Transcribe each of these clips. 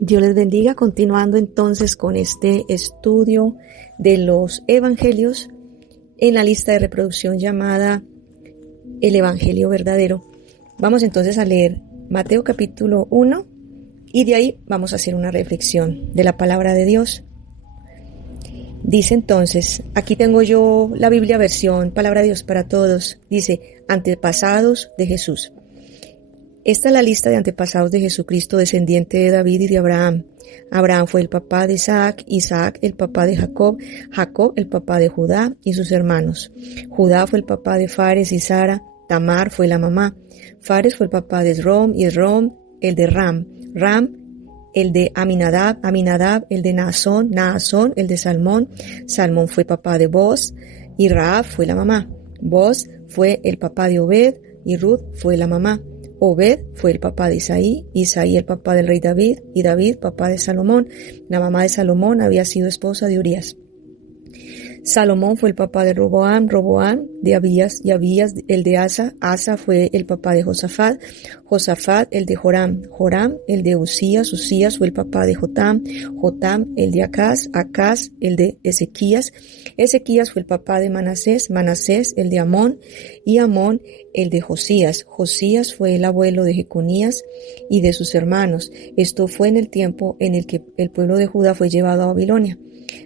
Dios les bendiga, continuando entonces con este estudio de los evangelios en la lista de reproducción llamada El Evangelio Verdadero. Vamos entonces a leer Mateo capítulo 1 y de ahí vamos a hacer una reflexión de la palabra de Dios. Dice entonces, aquí tengo yo la Biblia versión Palabra de Dios para Todos, dice, antepasados de Jesús. Esta es la lista de antepasados de Jesucristo, descendiente de David y de Abraham. Abraham fue el papá de Isaac, Isaac el papá de Jacob, Jacob el papá de Judá y sus hermanos. Judá fue el papá de Fares y Sara, Tamar fue la mamá. Fares fue el papá de Esrom y Esrom el de Ram, Ram el de Aminadab, Aminadab el de Naasón, Naasón el de Salmón, Salmón fue papá de Boz y Rahab fue la mamá. Boz fue el papá de Obed y Ruth fue la mamá. Obed fue el papá de Isaí, Isaí el papá del rey David, y David papá de Salomón. La mamá de Salomón había sido esposa de Urías. Salomón fue el papá de Roboam, Roboam de Abías, y Abías el de Asa, Asa fue el papá de Josafat, Josafat el de Joram, Joram el de Usías, Usías fue el papá de Jotam, Jotam el de Acaz, Acaz el de Ezequías, Ezequías fue el papá de Manasés, Manasés el de Amón, y Amón el de Josías, Josías fue el abuelo de Jeconías y de sus hermanos. Esto fue en el tiempo en el que el pueblo de Judá fue llevado a Babilonia.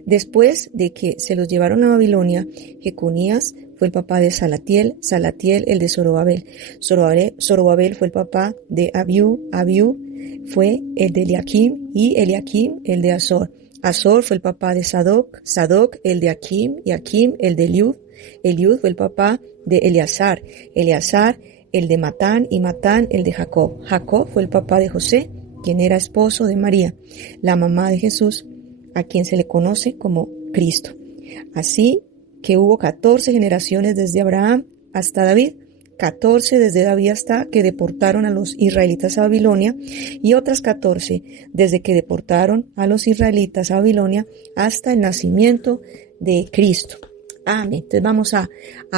Después de que se los llevaron a Babilonia, Jeconías fue el papá de Salatiel, Salatiel el de Zorobabel, Zorobabel fue el papá de Abiú, Abiú fue el de Eliakim y Eliakim el de Azor. Azor fue el papá de Sadoc, Sadoc el de Akim y Akim el de Eliud, Eliud fue el papá de Eleazar, Eleazar el de Matán y Matán el de Jacob. Jacob fue el papá de José, quien era esposo de María, la mamá de Jesús, a quien se le conoce como Cristo. Así que hubo 14 generaciones desde Abraham hasta David, 14 desde David hasta que deportaron a los israelitas a Babilonia, y otras 14 desde que deportaron a los israelitas a Babilonia hasta el nacimiento de Cristo. Amén. Entonces vamos a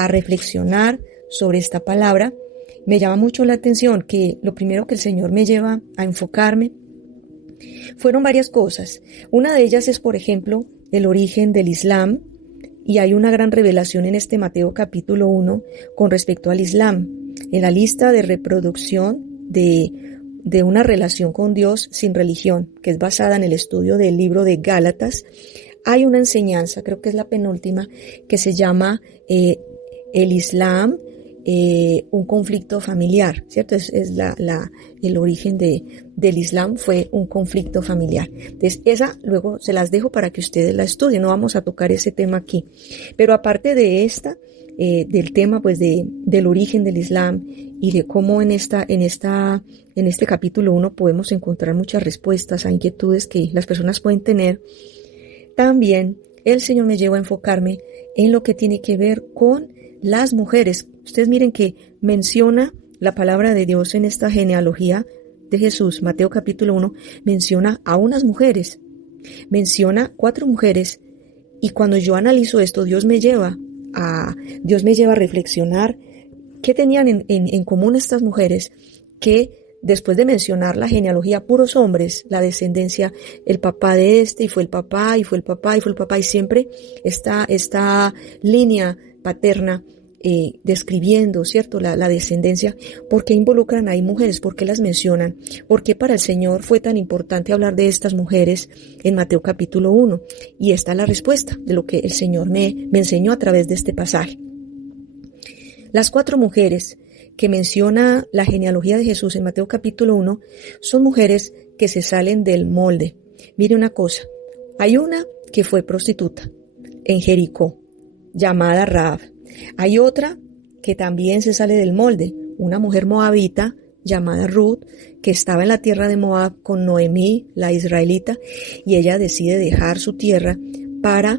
reflexionar sobre esta palabra. Me llama mucho la atención que lo primero que el Señor me lleva a enfocarme fueron varias cosas. Una de ellas es, por ejemplo, el origen del Islam, y hay una gran revelación en este Mateo capítulo 1 con respecto al Islam. En la lista de reproducción de una relación con Dios sin religión, que es basada en el estudio del libro de Gálatas, hay una enseñanza, creo que es la penúltima, que se llama el Islam, un conflicto familiar, ¿cierto? Es el origen del Islam fue un conflicto familiar. Entonces, esa luego se las dejo para que ustedes la estudien, no vamos a tocar ese tema aquí. Pero aparte de del tema, pues, del origen del Islam y de cómo en este capítulo 1 podemos encontrar muchas respuestas a inquietudes que las personas pueden tener, también el Señor me lleva a enfocarme en lo que tiene que ver con las mujeres. Ustedes miren que menciona la palabra de Dios en esta genealogía de Jesús, Mateo capítulo 1, menciona a unas mujeres, menciona 4 mujeres, y cuando yo analizo esto, Dios me lleva a reflexionar qué tenían en común estas mujeres, que después de mencionar la genealogía, puros hombres, la descendencia, el papá de y fue el papá, y fue el papá, y fue el papá, y siempre esta línea paterna describiendo, ¿cierto?, la descendencia. ¿Por qué involucran ahí mujeres? ¿Por qué las mencionan? ¿Por qué para el Señor fue tan importante hablar de estas mujeres en Mateo capítulo 1? Y esta es la respuesta de lo que el Señor me enseñó a través de este pasaje. Las 4 mujeres que menciona la genealogía de Jesús en Mateo capítulo 1 son mujeres que se salen del molde. Mire una cosa, hay una que fue prostituta en Jericó, llamada Rahab. Hay otra que también se sale del molde, una mujer moabita llamada Ruth, que estaba en la tierra de Moab con Noemí, la israelita, y ella decide dejar su tierra para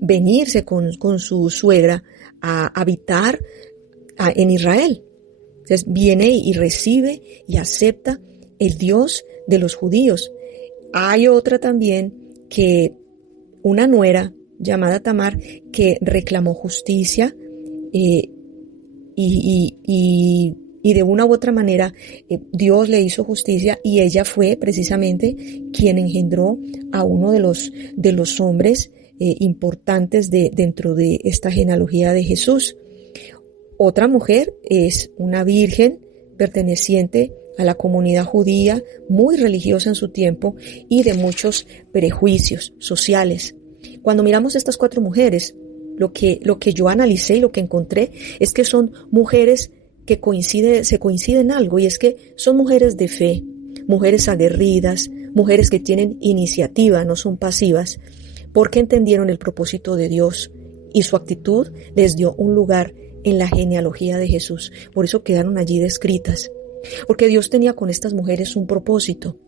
venirse con su suegra a habitar en Israel. Entonces viene y recibe y acepta el Dios de los judíos. Hay otra también, que una nuera llamada Tamar, que reclamó justicia y Y de una u otra manera, Dios le hizo justicia y ella fue precisamente quien engendró a uno de los hombres importantes dentro de esta genealogía de Jesús. Otra mujer es una virgen perteneciente a la comunidad judía, muy religiosa en su tiempo y de muchos prejuicios sociales. Cuando miramos estas 4 mujeres, lo que yo analicé y lo que encontré es que son mujeres que se coinciden en algo, y es que son mujeres de fe, mujeres aguerridas, mujeres que tienen iniciativa, no son pasivas, porque entendieron el propósito de Dios y su actitud les dio un lugar en la genealogía de Jesús. Por eso quedaron allí descritas, porque Dios tenía con estas mujeres un propósito.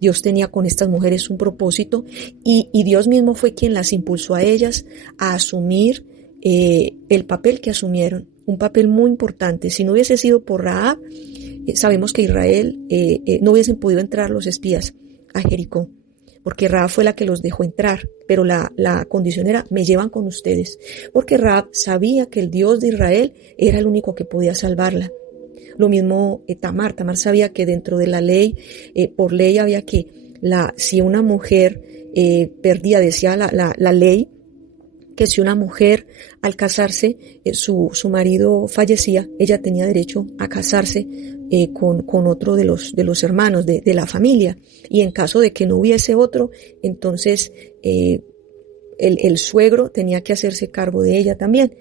Dios tenía con estas mujeres un propósito y Dios mismo fue quien las impulsó a ellas a asumir el papel que asumieron, un papel muy importante. Si no hubiese sido por Rahab, sabemos que Israel no hubiesen podido entrar los espías a Jericó, porque Rahab fue la que los dejó entrar, pero la condición era: me llevan con ustedes, porque Rahab sabía que el Dios de Israel era el único que podía salvarla. Lo mismo Tamar sabía que dentro de la ley, por ley había que, si una mujer perdía, decía la ley, que si una mujer al casarse, su marido fallecía, ella tenía derecho a casarse con otro de los hermanos de la familia, y en caso de que no hubiese otro, entonces el suegro tenía que hacerse cargo de ella también.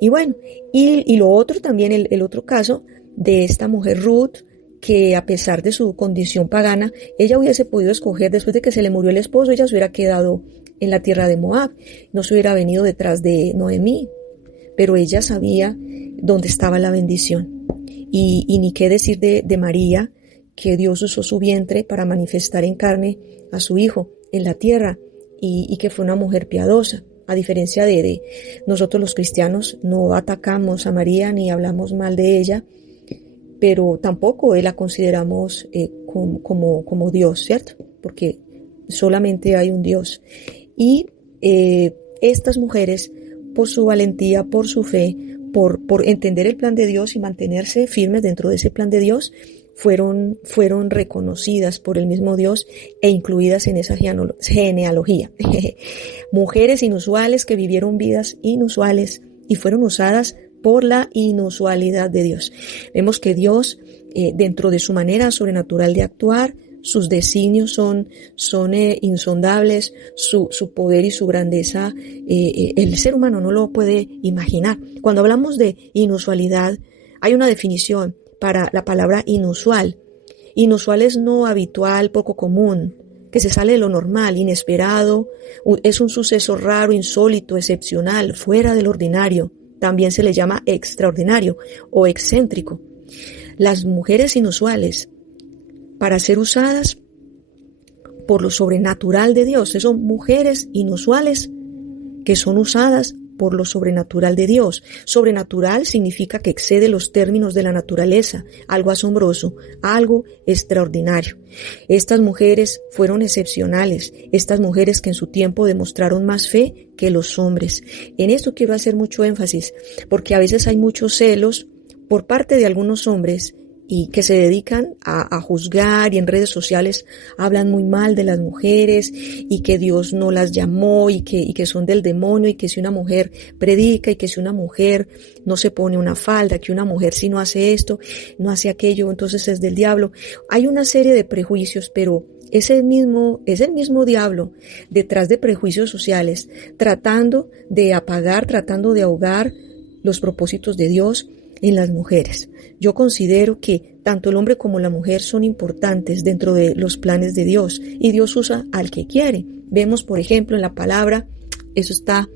Y bueno, y lo otro también, el otro caso de esta mujer Ruth, que a pesar de su condición pagana, ella hubiese podido escoger, después de que se le murió el esposo, ella se hubiera quedado en la tierra de Moab, no se hubiera venido detrás de Noemí, pero ella sabía dónde estaba la bendición. Y ni qué decir de María, que Dios usó su vientre para manifestar en carne a su hijo en la tierra, y que fue una mujer piadosa. A diferencia de nosotros los cristianos, no atacamos a María ni hablamos mal de ella, pero tampoco la consideramos como Dios, ¿cierto? Porque solamente hay un Dios. Y estas mujeres, por su valentía, por su fe, por entender el plan de Dios y mantenerse firmes dentro de ese plan de Dios, fueron reconocidas por el mismo Dios e incluidas en esa genealogía. Mujeres inusuales que vivieron vidas inusuales y fueron usadas por la inusualidad de Dios. Vemos que Dios, dentro de su manera sobrenatural de actuar, sus designios son insondables, su poder y su grandeza, el ser humano no lo puede imaginar. Cuando hablamos de inusualidad, hay una definición para la palabra inusual. Inusual es no habitual, poco común, que se sale de lo normal, inesperado, es un suceso raro, insólito, excepcional, fuera del ordinario. También se le llama extraordinario o excéntrico. Las mujeres inusuales, para ser usadas por lo sobrenatural de Dios, son mujeres inusuales que son usadas por lo sobrenatural de Dios. Sobrenatural significa que excede los términos de la naturaleza, algo asombroso, algo extraordinario. Estas mujeres fueron excepcionales, estas mujeres que en su tiempo demostraron más fe que los hombres. En esto quiero hacer mucho énfasis, porque a veces hay muchos celos por parte de algunos hombres y que se dedican a juzgar, y en redes sociales hablan muy mal de las mujeres y que Dios no las llamó y que son del demonio, y que si una mujer predica y que si una mujer no se pone una falda, que una mujer si no hace esto, no hace aquello, entonces es del diablo. Hay una serie de prejuicios, pero es el mismo diablo detrás de prejuicios sociales, tratando de apagar, tratando de ahogar los propósitos de Dios en las mujeres. Yo considero que tanto el hombre como la mujer son importantes dentro de los planes de Dios, y Dios usa al que quiere. Vemos, por ejemplo, en la palabra, eso está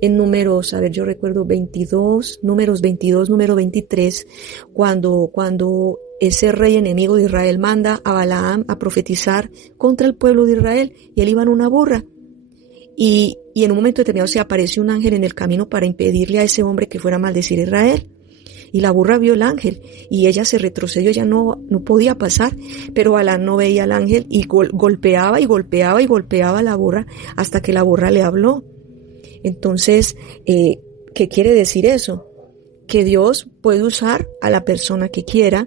en Números, yo recuerdo 22, Números 22, número 23, cuando ese rey enemigo de Israel manda a Balaam a profetizar contra el pueblo de Israel, y él iba en una burra. Y en un momento determinado se aparece un ángel en el camino para impedirle a ese hombre que fuera a maldecir a Israel. Y la burra vio el ángel y ella se retrocedió, ya no podía pasar, pero Balaam no veía al ángel y golpeaba a la burra hasta que la burra le habló. Entonces, ¿qué quiere decir eso? que Dios puede usar a la persona que quiera,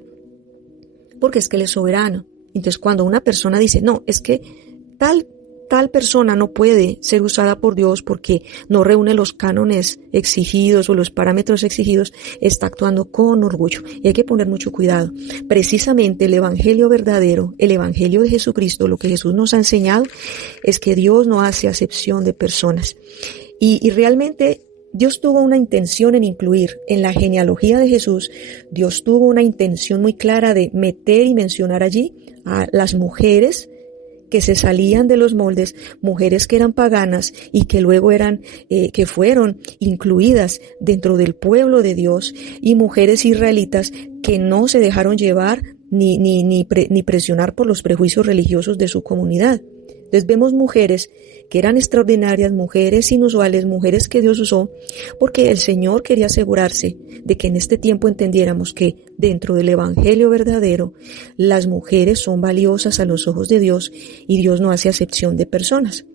porque es que Él es soberano. Entonces, cuando una persona dice, no, es que tal persona no puede ser usada por Dios porque no reúne los cánones exigidos o los parámetros exigidos, está actuando con orgullo. Y hay que poner mucho cuidado. Precisamente el evangelio verdadero, el evangelio de Jesucristo, lo que Jesús nos ha enseñado es que Dios no hace acepción de personas. Y realmente Dios tuvo una intención en incluir en la genealogía de Jesús, Dios tuvo una intención muy clara de meter y mencionar allí a las mujeres que se salían de los moldes, mujeres que eran paganas y que luego que fueron incluidas dentro del pueblo de Dios, y mujeres israelitas que no se dejaron llevar ni presionar por los prejuicios religiosos de su comunidad. Entonces vemos mujeres que eran extraordinarias, mujeres inusuales, mujeres que Dios usó, porque el Señor quería asegurarse de que en este tiempo entendiéramos que dentro del evangelio verdadero, las mujeres son valiosas a los ojos de Dios y Dios no hace acepción de personas.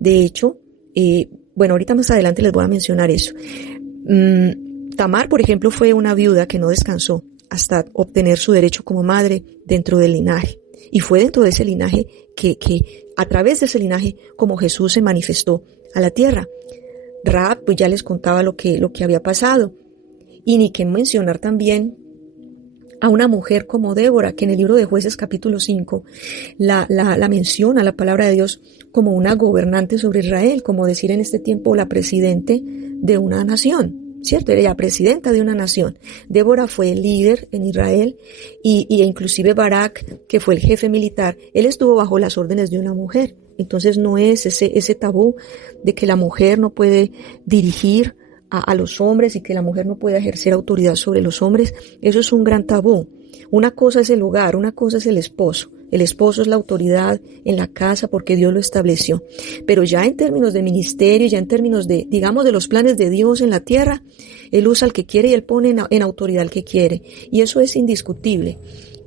De hecho, ahorita más adelante les voy a mencionar eso. Tamar, por ejemplo, fue una viuda que no descansó hasta obtener su derecho como madre dentro del linaje. Y fue dentro de ese linaje que a través de ese linaje como Jesús se manifestó a la tierra. Rahab, pues ya les contaba lo que había pasado. Y ni que mencionar también a una mujer como Débora, que en el libro de Jueces capítulo 5 la menciona la palabra de Dios como una gobernante sobre Israel, como decir en este tiempo la presidente de una nación. ¿Cierto? Era ella presidenta de una nación. Débora fue líder en Israel y inclusive Barak, que fue el jefe militar, él estuvo bajo las órdenes de una mujer. Entonces no es ese tabú de que la mujer no puede dirigir a los hombres y que la mujer no puede ejercer autoridad sobre los hombres. Eso es un gran tabú. Una cosa es el hogar, una cosa es el esposo. El esposo es la autoridad en la casa porque Dios lo estableció. Pero ya en términos de ministerio, ya en términos de los planes de Dios en la tierra, Él usa al que quiere y Él pone en autoridad al que quiere. Y eso es indiscutible.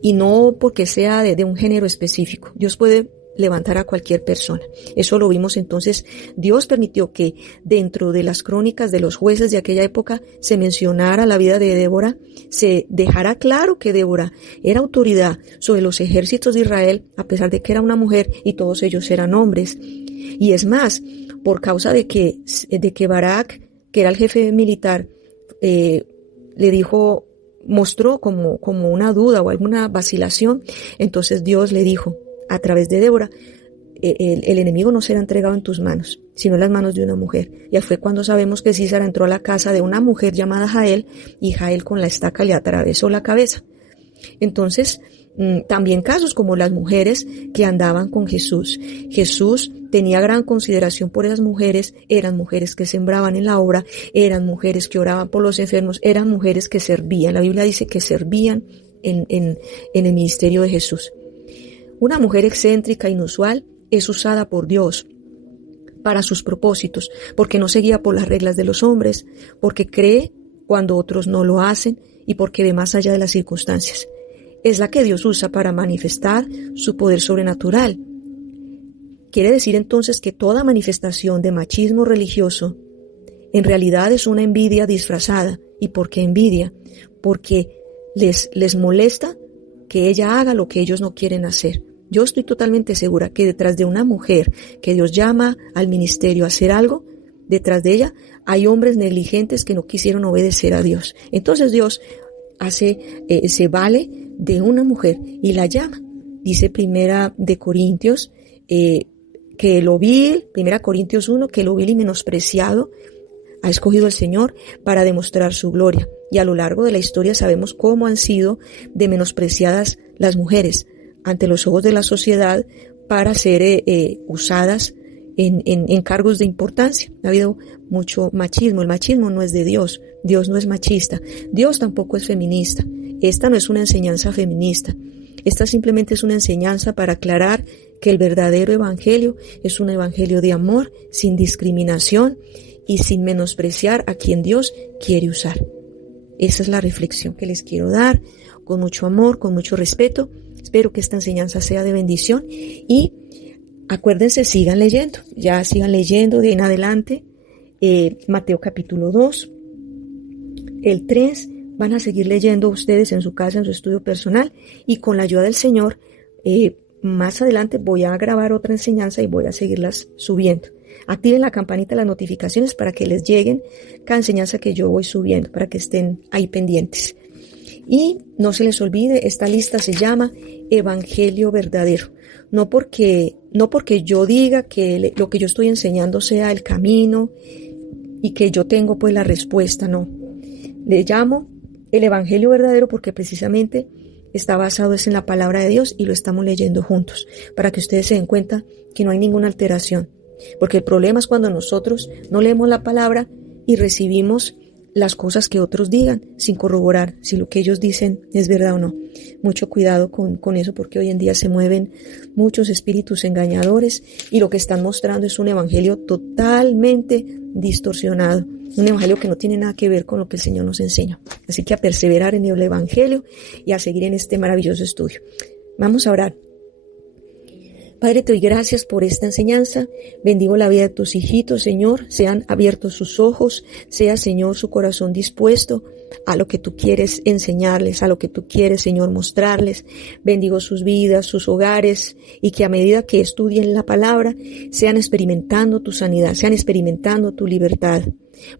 Y no porque sea de un género específico. Dios puede levantar a cualquier persona. Eso lo vimos entonces. Dios permitió que dentro de las crónicas de los jueces de aquella época se mencionara la vida de Débora, se dejara claro que Débora era autoridad sobre los ejércitos de Israel, a pesar de que era una mujer y todos ellos eran hombres. Y es más, por causa de que Barak, que era el jefe militar, mostró como una duda o alguna vacilación, entonces Dios le dijo, a través de Débora, el enemigo no será entregado en tus manos, sino en las manos de una mujer. Y fue cuando sabemos que Císara entró a la casa de una mujer llamada Jael, y Jael con la estaca le atravesó la cabeza. Entonces, también casos como las mujeres que andaban con Jesús. Jesús tenía gran consideración por esas mujeres, eran mujeres que sembraban en la obra, eran mujeres que oraban por los enfermos, eran mujeres que servían. La Biblia dice que servían en el ministerio de Jesús. Una mujer excéntrica, inusual, es usada por Dios para sus propósitos, porque no se guía por las reglas de los hombres, porque cree cuando otros no lo hacen y porque ve más allá de las circunstancias. Es la que Dios usa para manifestar su poder sobrenatural. Quiere decir entonces que toda manifestación de machismo religioso en realidad es una envidia disfrazada. ¿Y por qué envidia? Porque les molesta que ella haga lo que ellos no quieren hacer. Yo estoy totalmente segura que detrás de una mujer que Dios llama al ministerio a hacer algo, detrás de ella hay hombres negligentes que no quisieron obedecer a Dios. Entonces Dios se vale de una mujer y la llama. Dice Primera Corintios 1, que lo vil y menospreciado ha escogido el Señor para demostrar su gloria. Y a lo largo de la historia sabemos cómo han sido de menospreciadas las mujeres ante los ojos de la sociedad para ser usadas en cargos de importancia. Ha habido mucho machismo. El machismo no es de Dios. Dios no es machista. Dios tampoco es feminista. Esta no es una enseñanza feminista. Esta simplemente es una enseñanza para aclarar que el verdadero evangelio es un evangelio de amor, sin discriminación y sin menospreciar a quien Dios quiere usar. Esa es la reflexión que les quiero dar, con mucho amor, con mucho respeto. Espero que esta enseñanza sea de bendición y acuérdense, sigan leyendo de ahí en adelante, Mateo capítulo 2, El 3 van a seguir leyendo ustedes en su casa, en su estudio personal, y con la ayuda del Señor, más adelante voy a grabar otra enseñanza y voy a seguirlas subiendo. Activen la campanita de las notificaciones para que les lleguen cada enseñanza que yo voy subiendo, para que estén ahí pendientes. Y no se les olvide, esta lista se llama Evangelio Verdadero. No porque yo diga que lo que yo estoy enseñando sea el camino y que yo tengo pues la respuesta, no. Le llamo el Evangelio Verdadero porque precisamente está basado en la palabra de Dios y lo estamos leyendo juntos, para que ustedes se den cuenta que no hay ninguna alteración. Porque el problema es cuando nosotros no leemos la palabra y recibimos las cosas que otros digan sin corroborar si lo que ellos dicen es verdad o no. Mucho cuidado con eso, porque hoy en día se mueven muchos espíritus engañadores y lo que están mostrando es un evangelio totalmente distorsionado, un evangelio que no tiene nada que ver con lo que el Señor nos enseña. Así que a perseverar en el evangelio y a seguir en este maravilloso estudio. Vamos a orar. Padre, te doy gracias por esta enseñanza. Bendigo la vida de tus hijitos, Señor. Sean abiertos sus ojos, sea, Señor, su corazón dispuesto a lo que tú quieres enseñarles, a lo que tú quieres, Señor, mostrarles. Bendigo sus vidas, sus hogares, y que a medida que estudien la palabra, sean experimentando tu sanidad, sean experimentando tu libertad.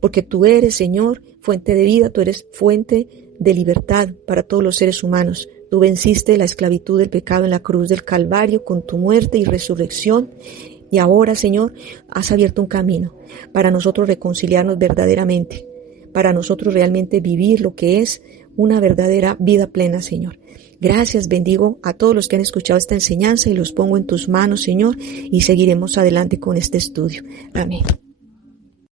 Porque tú eres, Señor, fuente de vida, tú eres fuente de libertad para todos los seres humanos. Tú venciste la esclavitud del pecado en la cruz del Calvario con tu muerte y resurrección. Y ahora, Señor, has abierto un camino para nosotros reconciliarnos verdaderamente, para nosotros realmente vivir lo que es una verdadera vida plena, Señor. Gracias, bendigo a todos los que han escuchado esta enseñanza y los pongo en tus manos, Señor, y seguiremos adelante con este estudio. Amén.